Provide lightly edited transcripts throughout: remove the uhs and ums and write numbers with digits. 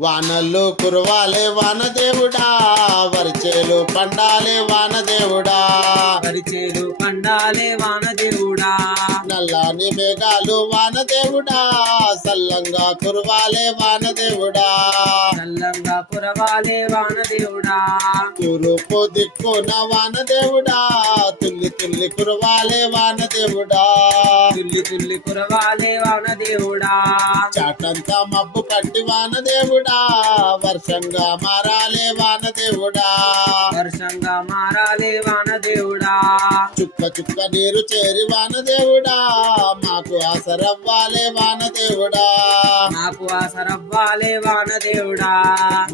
వానలు కురవాలే వానదేవుడా, వరిచేలు పండాలే వానదేవుడా, వరిచేలు పండాలే వానదేవుడా, నల్లని మేఘాలు వానదేవుడా, సల్లంగా కురవాలే వానదేవుడా, చల్లంగా కురవాలే వానదేవుడా, తూర్పు దిక్కున వానదేవుడా, తుల్లి తుల్లి కురవాలే వానదేవుడా, తుల్లి తుల్లి కురవాలే వానదేవుడా, చాటంతా మబ్బు పట్టి వానదేవుడా, వర్షంగా మారాలే వానదేవుడా, వర్షంగా మారాలే వానదేవుడా, చుక్క చుక్క నీరు చేరి వానదేవుడా, మాకు ఆసరవ్వాలే వానదేవుడా, నాకు ఆసరవ్వాలే వానదేవుడా,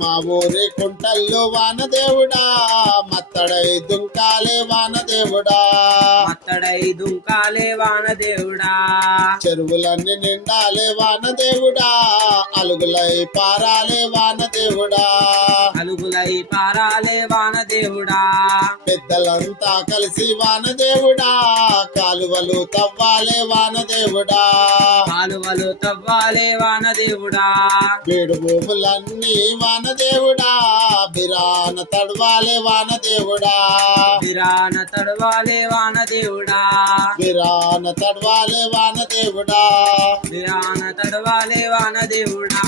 మా ఊరి కుంటల్లో వానదేవుడా, మత్తడై దుంకాలే వానదేవుడా, అత్తడై దుంకాలే వానదేవుడా, చెరువులన్నీ నిండాలే వానదేవుడా, అలుగులై పారాలే వానదేవుడా, అలుగులై పారాలే వానదేవుడా, పెద్దలంతా కలిసి వానదేవుడా, కాలువలు తవ్వాలే వానదేవుడా, కాలువలు తవ్వాలే వానదేవుడా, బీడు భూములన్నీ వానదేవుడా, బిరాన తడవాలే వానదేవుడా, విరాన తడవాలే వానదేవుడా, బిరాన తడవాలే వానదేవుడా, విరాన తడవాలే వానదేవుడా.